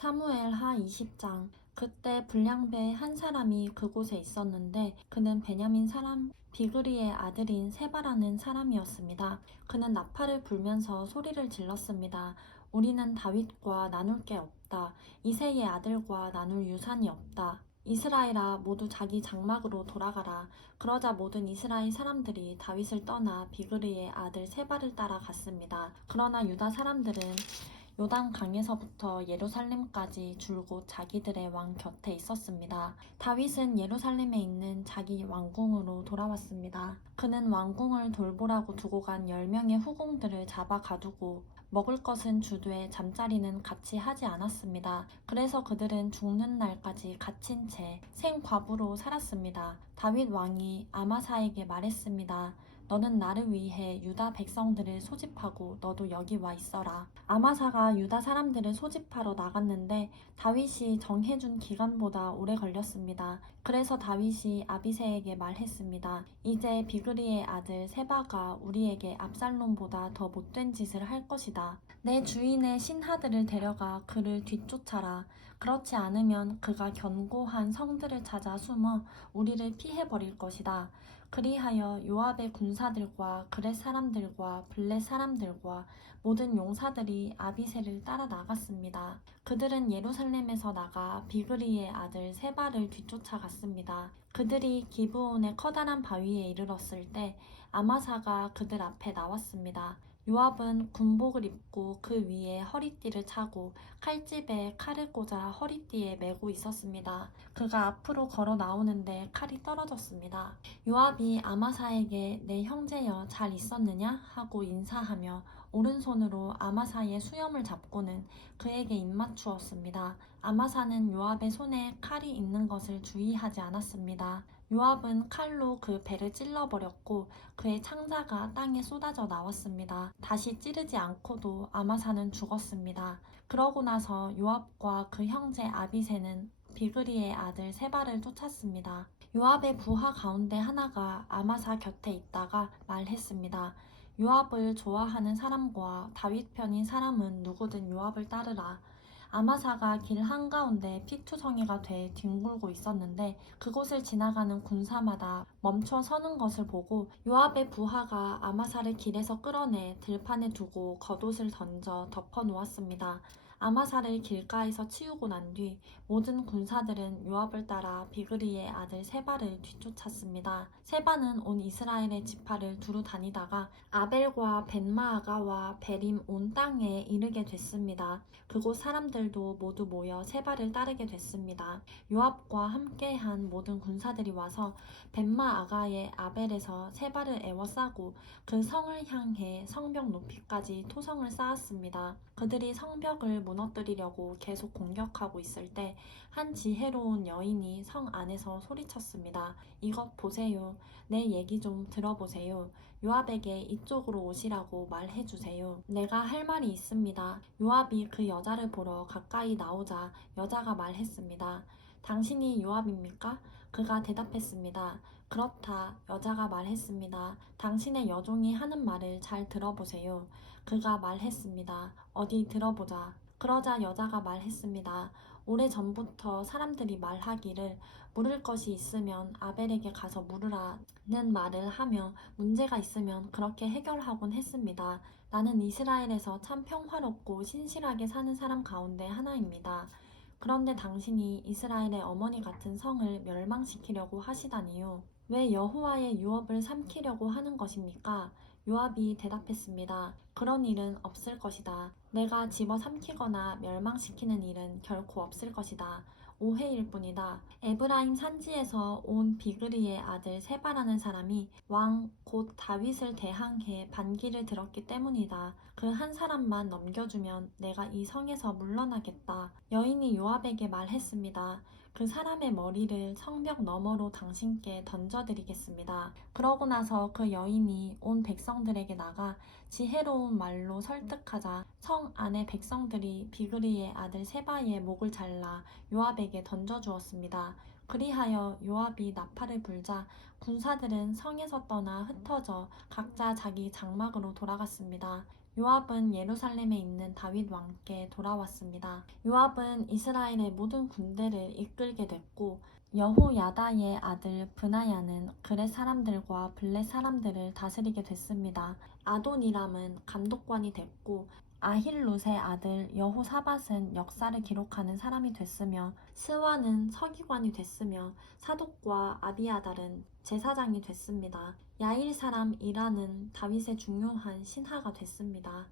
사무엘 하 20장. 그때 불량배 한 사람이 그곳에 있었는데 그는 베냐민 사람 비그리의 아들인 세바라는 사람이었습니다. 그는 나팔을 불면서 소리를 질렀습니다. 우리는 다윗과 나눌 게 없다. 이새의 아들과 나눌 유산이 없다. 이스라엘아, 모두 자기 장막으로 돌아가라. 그러자 모든 이스라엘 사람들이 다윗을 떠나 비그리의 아들 세바를 따라 갔습니다. 그러나 유다 사람들은 요단 강에서부터 예루살렘까지 줄곧 자기들의 왕 곁에 있었습니다. 다윗은 예루살렘에 있는 자기 왕궁으로 돌아왔습니다. 그는 왕궁을 돌보라고 두고 간 10명의 후궁들을 잡아 가두고 먹을 것은 주되 잠자리는 같이 하지 않았습니다. 그래서 그들은 죽는 날까지 갇힌 채 생과부로 살았습니다. 다윗 왕이 아마사에게 말했습니다. 너는 나를 위해 유다 백성들을 소집하고 너도 여기 와 있어라. 아마사가 유다 사람들을 소집하러 나갔는데 다윗이 정해준 기간보다 오래 걸렸습니다. 그래서 다윗이 아비새에게 말했습니다. 이제 비그리의 아들 세바가 우리에게 압살롬보다 더 못된 짓을 할 것이다. 내 주인의 신하들을 데려가 그를 뒤쫓아라. 그렇지 않으면 그가 견고한 성들을 찾아 숨어 우리를 피해버릴 것이다. 그리하여 요압의 군사들과 그렛 사람들과 블렛 사람들과 모든 용사들이 아비새를 따라 나갔습니다. 그들은 예루살렘에서 나가 비그리의 아들 세바를 뒤쫓아갔습니다. 그들이 기브온의 커다란 바위에 이르렀을 때 아마사가 그들 앞에 나왔습니다. 요압은 군복을 입고 그 위에 허리띠를 차고 칼집에 칼을 꽂아 허리띠에 메고 있었습니다. 그가 앞으로 걸어 나오는데 칼이 떨어졌습니다. 요압이 아마사에게 내 형제여 잘 있었느냐? 하고 인사하며 오른손으로 아마사의 수염을 잡고는 그에게 입맞추었습니다. 아마사는 요압의 손에 칼이 있는 것을 주의하지 않았습니다. 요압은 칼로 그 배를 찔러버렸고 그의 창자가 땅에 쏟아져 나왔습니다. 다시 찌르지 않고도 아마사는 죽었습니다. 그러고 나서 요압과 그 형제 아비새는 비그리의 아들 세바를 쫓았습니다. 요압의 부하 가운데 하나가 아마사 곁에 있다가 말했습니다. 요압을 좋아하는 사람과 다윗 편인 사람은 누구든 요압을 따르라. 아마사가 길 한가운데 피투성이가 돼 뒹굴고 있었는데 그곳을 지나가는 군사마다 멈춰 서는 것을 보고 요압의 부하가 아마사를 길에서 끌어내 들판에 두고 겉옷을 던져 덮어 놓았습니다. 아마사를 길가에서 치우고 난 뒤 모든 군사들은 요압을 따라 비그리의 아들 세바를 뒤쫓았습니다. 세바는 온 이스라엘의 지파를 두루 다니다가 아벨과 벤마아가와 베림 온 땅에 이르게 됐습니다. 그곳 사람들도 모두 모여 세바를 따르게 됐습니다. 요압과 함께한 모든 군사들이 와서 벤마아가의 아벨에서 세바를 에워싸고 그 성을 향해 성벽 높이까지 토성을 쌓았습니다. 그들이 성벽을 무너뜨리려고 계속 공격하고 있을 때 한 지혜로운 여인이 성 안에서 소리쳤습니다. 이것 보세요. 내 얘기 좀 들어보세요. 요압에게 이쪽으로 오시라고 말해주세요. 내가 할 말이 있습니다. 요압이 그 여자를 보러 가까이 나오자 여자가 말했습니다. 당신이 요압입니까? 그가 대답했습니다. 그렇다. 여자가 말했습니다. 당신의 여종이 하는 말을 잘 들어보세요. 그가 말했습니다. 어디 들어보자. 그러자 여자가 말했습니다. 오래전부터 사람들이 말하기를 물을 것이 있으면 아벨에게 가서 물으라는 말을 하며 문제가 있으면 그렇게 해결하곤 했습니다. 나는 이스라엘에서 참 평화롭고 신실하게 사는 사람 가운데 하나입니다. 그런데 당신이 이스라엘의 어머니 같은 성을 멸망시키려고 하시다니요. 왜 여호와의 유업을 삼키려고 하는 것입니까? 요압이 대답했습니다. 그런 일은 없을 것이다. 내가 집어삼키거나 멸망시키는 일은 결코 없을 것이다. 오해일 뿐이다. 에브라임 산지에서 온 비그리의 아들 세바라는 사람이 왕 곧 다윗을 대항해 반기를 들었기 때문이다. 그 한 사람만 넘겨주면 내가 이 성에서 물러나겠다. 여인이 요압에게 말했습니다. 그 사람의 머리를 성벽 너머로 당신께 던져드리겠습니다. 그러고 나서 그 여인이 온 백성들에게 나가 지혜로운 말로 설득하자 성 안의 백성들이 비그리의 아들 세바의 목을 잘라 요압에게 던져주었습니다. 그리하여 요압이 나팔을 불자 군사들은 성에서 떠나 흩어져 각자 자기 장막으로 돌아갔습니다. 요압은 예루살렘에 있는 다윗 왕께 돌아왔습니다. 요압은 이스라엘의 모든 군대를 이끌게 됐고 여호야다의 아들 브나야는 그렛 사람들과 블렛 사람들을 다스리게 됐습니다. 아도니람은 감독관이 됐고 아힐룻의 아들 여호사밧은 역사를 기록하는 사람이 됐으며 스와는 서기관이 됐으며 사독과 아비아달은 제사장이 됐습니다. 야일 사람 이라는 다윗의 중요한 신하가 됐습니다.